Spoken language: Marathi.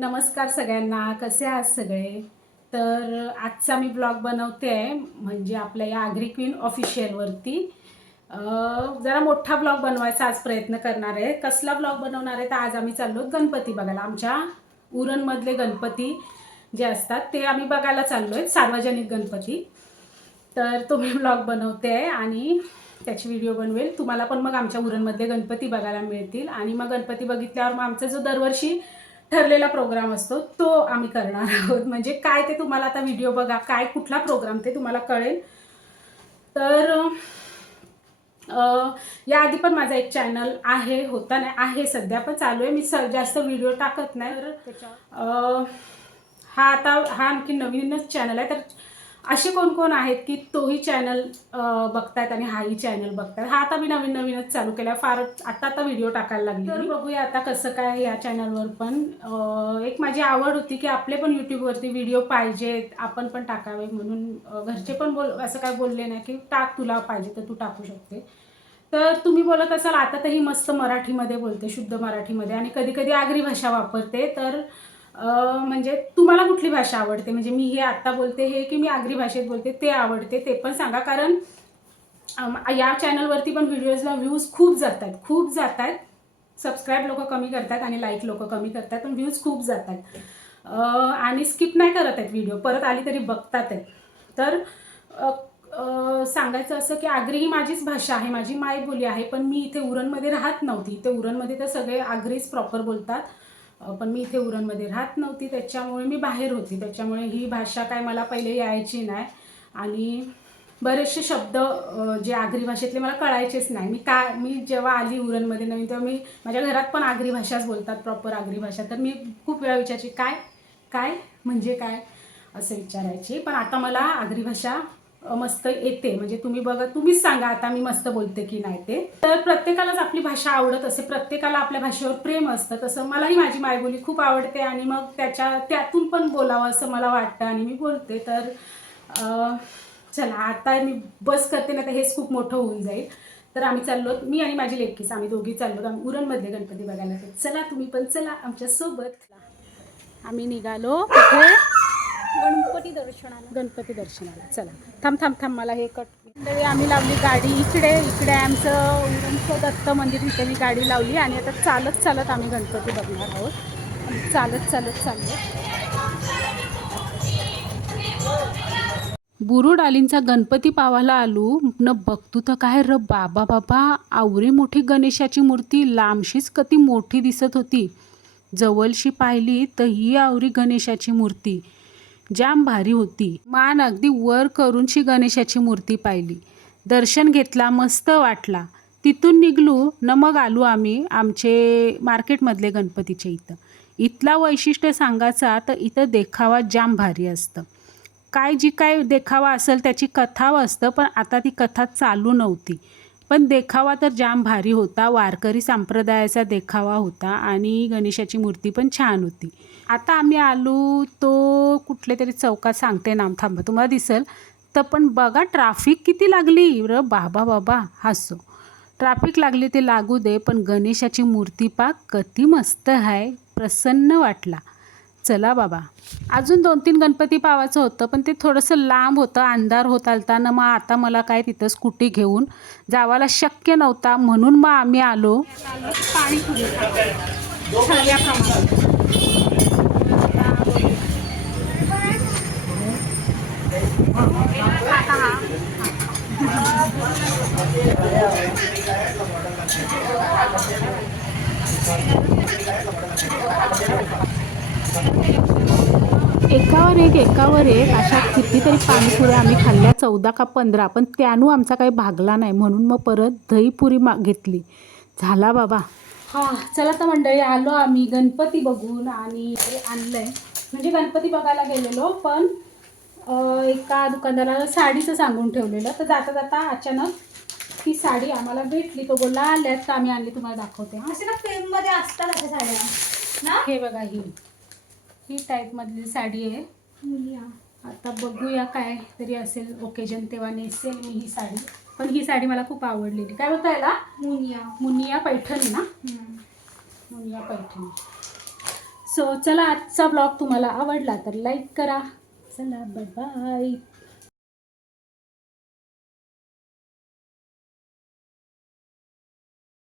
नमस्कार सगळ्यांना कसे आहात सगळे? तर आजचा मी ब्लॉग बनवते आहे म्हणजे आपल्या या आग्री क्वीन ऑफिशियलवरती जरा मोठा ब्लॉग बनवायचा आज प्रयत्न करणार आहे. कसला ब्लॉग बनवणार आहे तर आज आम्ही चाललो गणपती बघायला. आमच्या उरणमधले गणपती जे असतात ते आम्ही बघायला चाललो आहे सार्वजनिक गणपती. तर तो मी ब्लॉग बनवते आहे आणि त्याची व्हिडिओ बनवेल. तुम्हाला पण मग आमच्या उरणमध्ये गणपती बघायला मिळतील. आणि मग गणपती बघितल्यावर मग आमचा जो दरवर्षी ठरलेला प्रोग्राम असतो तो आम्ही करणार आहोत. म्हणजे काय ते तुम्हाला आता व्हिडिओ बघा काय कुठला प्रोग्राम ते तुम्हाला कळेल. तर अं, याआधी पण माझा एक चॅनल आहे होता नाही आहे सध्या पण चालू आहे. मी स जास्त व्हिडिओ टाकत नाही. तर अं, हा आता हा आणखी नवीनच चॅनल आहे. तर असे कोण कोण आहेत की तोही चॅनल बघतायत आणि हाही चॅनल बघतायत. हा आता मी नवीन नवीनच चालू केला. फार आता आता व्हिडिओ टाकायला लागली तर बघूया आता कसं काय या चॅनलवर पण. एक माझी आवड होती की आपले पण यूट्यूबवरती व्हिडिओ पाहिजेत आपण पण टाकावे म्हणून घरचे पण बोल असं काय बोलले नाही की टाक तुला पाहिजे तर तू टाकू शकते. तर तुम्ही बोलत असाल आता तर ही मस्त मराठीमध्ये बोलते शुद्ध मराठीमध्ये. आणि कधी कधी आगरी भाषा वापरते. तर म्हणजे तुम्हाला कुठली भाषा आवडते? म्हणजे मी हे आत्ता बोलते हे की मी आगरी भाषेत बोलते ते आवडते ते पण सांगा. कारण या चॅनलवरती पण व्हिडिओजला व्ह्यूज खूप जात आहेत खूप जात आहेत सबस्क्राईब लोक कमी करतात आणि लाईक लोक कमी करतात पण व्ह्यूज खूप जात आहेत आणि स्किप नाही करत आहेत व्हिडिओ परत आली तरी बघतात आहेत. तर सांगायचं असं की आगरी ही माझीच भाषा आहे माझी मायबोली आहे पण मी इथे उरणमध्ये राहत नव्हती. इथे उरणमध्ये तर सगळे आगरीच प्रॉपर बोलतात. पण मी इथे उरणमध्ये राहत नव्हती त्याच्यामुळे मी बाहेर होती. त्याच्यामुळे ही भाषा काय मला पहिले यायची नाही. आणि बरेचसे शब्द जे आगरी भाषेतले मला कळायचेच नाही. मी काय मी जेव्हा आली उरणमध्ये नवीन तेव्हा मी माझ्या घरात पण आगरी भाषाच बोलतात प्रॉपर आगरी भाषा. तर मी खूप वेळा विचारायची काय? काय? म्हणजे काय? असं विचारायची. पण आता मला आगरी भाषा मस्त येते. म्हणजे तुम्ही बघा तुम्हीच सांगा आता मी मस्त बोलते की नाही ते. तर प्रत्येकालाच आपली भाषा आवडत असे प्रत्येकाला आपल्या भाषेवर प्रेम असतं. तसं मलाही माझी मायबोली खूप आवडते आणि मग त्याच्या त्यातून पण बोलावं असं मला वाटतं आणि मी बोलते. तर चला आता मी बस करते ना तर हेच खूप मोठं होऊन जाईल. तर आम्ही चाललो मी आणि माझी लेकीस आम्ही दोघी चाललो. आम्ही उरणमधले गणपती बघायला. चला तुम्ही पण चला आमच्यासोबत. आम्ही निघालो. कुठे गणपती दर्शनाला. गणपती दर्शनाला. चला. थांब थांब थांब. मला हे कट मंडळी आम्ही लावली गाडी इकडे इकडे आमचं उरणचं दत्त मंदिर इथे मी गाडी लावली आणि आता चालत चालत आम्ही गणपती बघणार आहोत. चालत चालत चाललो बुरुड आलींचा गणपती पावाला आलो. न बघतो तर काय र बाबा बाबा. आवरी मोठी गणेशाची मूर्ती लांबशीच कती मोठी दिसत होती. जवळशी पाहिली तर ही आवरी गणेशाची मूर्ती. जाम भारी होती. मान अगदी वर करूनशी गणेशाची मूर्ती पाहिली. दर्शन घेतला मस्त वाटला. तिथून निघलो न मग आलो आम्ही आमचे मार्केटमधले गणपतीच्या इथं. इथला वैशिष्ट्य सांगायचा तर इथं देखावा जाम भारी असतं. काय जी काय देखावा असेल त्याची कथा असतं पण आता ती कथा चालू नव्हती. पण देखावा तर जाम भारी होता. वारकरी संप्रदायाचा देखावा होता आणि गणेशाची मूर्ती पण छान होती. आता आम्ही आलो तो कुठले तरी चौकात सांगते नाम थांबा तुम्हाला दिसेल. तर पण बघा ट्राफिक किती लागली? र बाबा बाबा हसो. ट्राफिक लागली ते लागू दे पण गणेशाची मूर्ती पाक कती मस्त आहे. प्रसन्न वाटला. चला बाबा. अजून दोन तीन गणपती पावाचं होतं पण ते थोडंसं लांब होतं अंधार होत आलता ना मग आता मला काय तिथं स्कूटी घेऊन जावायला शक्य नव्हता म्हणून मग आम्ही आलो. पाणी एकावर एक एकावर एक. अशा कितीतरी पाणीपुऱ्या आम्ही खाल्ल्या. चौदा का पंधरा. पण त्यानू आमचा काही भागला नाही. म्हणून मग परत दहीपुरी मा घेतली. झाला बाबा. हा चला तर मंडळी आलो आम्ही. गणपती बघून आणि हे आणलंय. म्हणजे गणपती बघायला गेलेलो पण एका दुकानदाराला साडीचं सांगून ठेवलेलं. तर जाता जाता अचानक ती साडी आम्हाला भेटली. तो बोलला आल्यात तर आम्ही आणली तुम्हाला दाखवते. हा असे ना फिल्ममध्ये असतात अशा साड्या. ना? हे बघा ही. ही टाईपमधली साडी आहे. आता बघूया काय तरी असेल ओकेजन तेव्हा नेसेल मी ही साडी. पण ही साडी मला खूप आवडलेली. काय बोलता याला? मुनिया. मुनिया पैठणी ना. मुनिया पैठणी. सो चला आजचा ब्लॉग तुम्हाला आवडला तर लाईक करा. चला बाय बाय